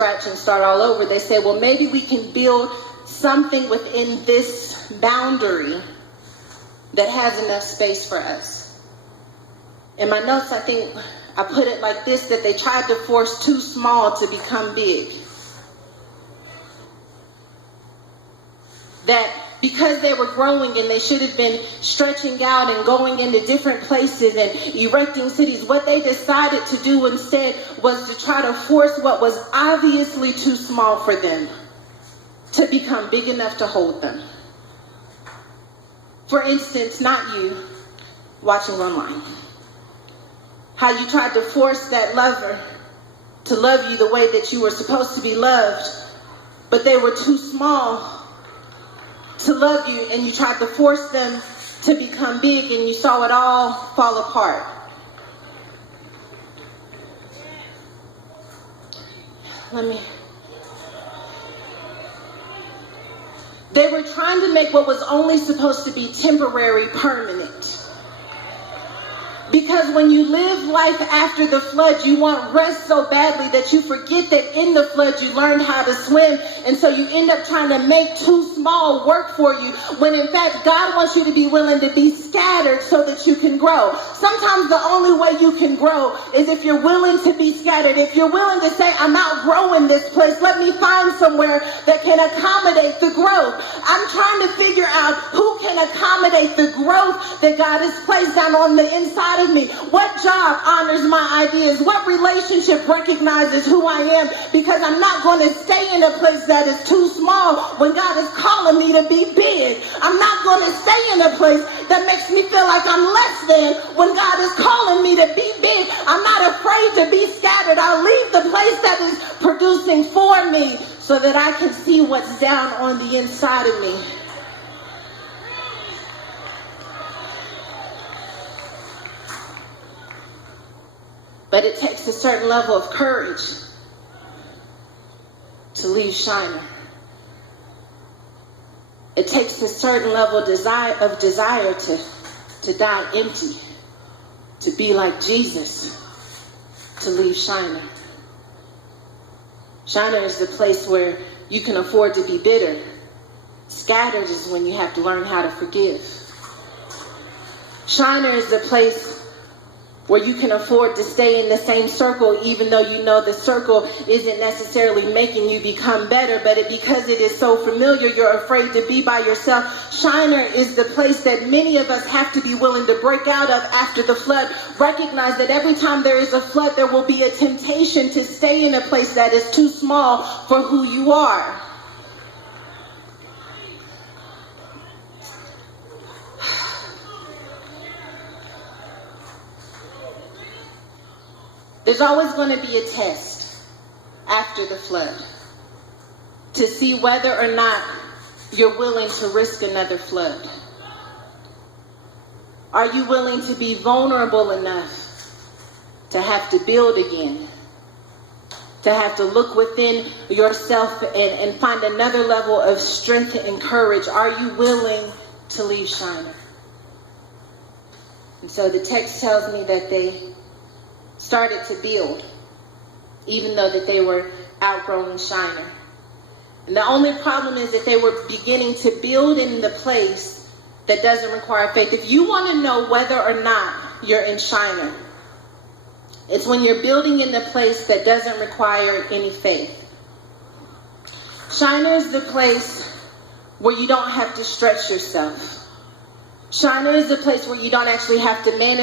scratch and start all over. They say, well, maybe we can build something within this boundary that has enough space for us. In my notes, I think I put it like this, that they tried to force too small to become big. That because they were growing and they should have been stretching out and going into different places and erecting cities, what they decided to do instead was to try to force what was obviously too small for them to become big enough to hold them. For instance, not you watching online. How you tried to force that lover to love you the way that you were supposed to be loved, but they were too small to love you, and you tried to force them to become big, and you saw it all fall apart. They were trying to make what was only supposed to be temporary permanent. Because when you live life after the flood, you want rest so badly that you forget that in the flood you learned how to swim. And so you end up trying to make too small work for you, when in fact God wants you to be willing to be scattered so that you can grow. Sometimes the only way you can grow is if you're willing to be scattered. If you're willing to say, I'm outgrowing this place, let me find somewhere that can accommodate the growth. I'm trying to figure out who can accommodate the growth that God has placed down on the inside of me. What job honors my ideas? What relationship recognizes who I am? Because I'm not going to stay in a place that is too small when God is calling me to be big. I'm not going to stay in a place that makes me feel like I'm less than when God is calling me to be big. I'm not afraid to be scattered. I'll leave the place that is producing for me so that I can see what's down on the inside of me. But it takes a certain level of courage to leave Shinar. It takes a certain level of desire to die empty, to be like Jesus, to leave Shinar. Shinar is the place where you can afford to be bitter. Scattered is when you have to learn how to forgive. Shinar is the place where you can afford to stay in the same circle, even though you know the circle isn't necessarily making you become better, but because it is so familiar, you're afraid to be by yourself. Shinar is the place that many of us have to be willing to break out of after the flood. Recognize that every time there is a flood, there will be a temptation to stay in a place that is too small for who you are. There's always going to be a test after the flood to see whether or not you're willing to risk another flood. Are you willing to be vulnerable enough to have to build again? To have to look within yourself and find another level of strength and courage? Are you willing to leave Shinar? And so the text tells me that they started to build, even though that they were outgrowing Shinar. And the only problem is that they were beginning to build in the place that doesn't require faith. If you want to know whether or not you're in Shinar, it's when you're building in the place that doesn't require any faith. Shinar is the place where you don't have to stretch yourself. Shinar is the place where you don't actually have to manage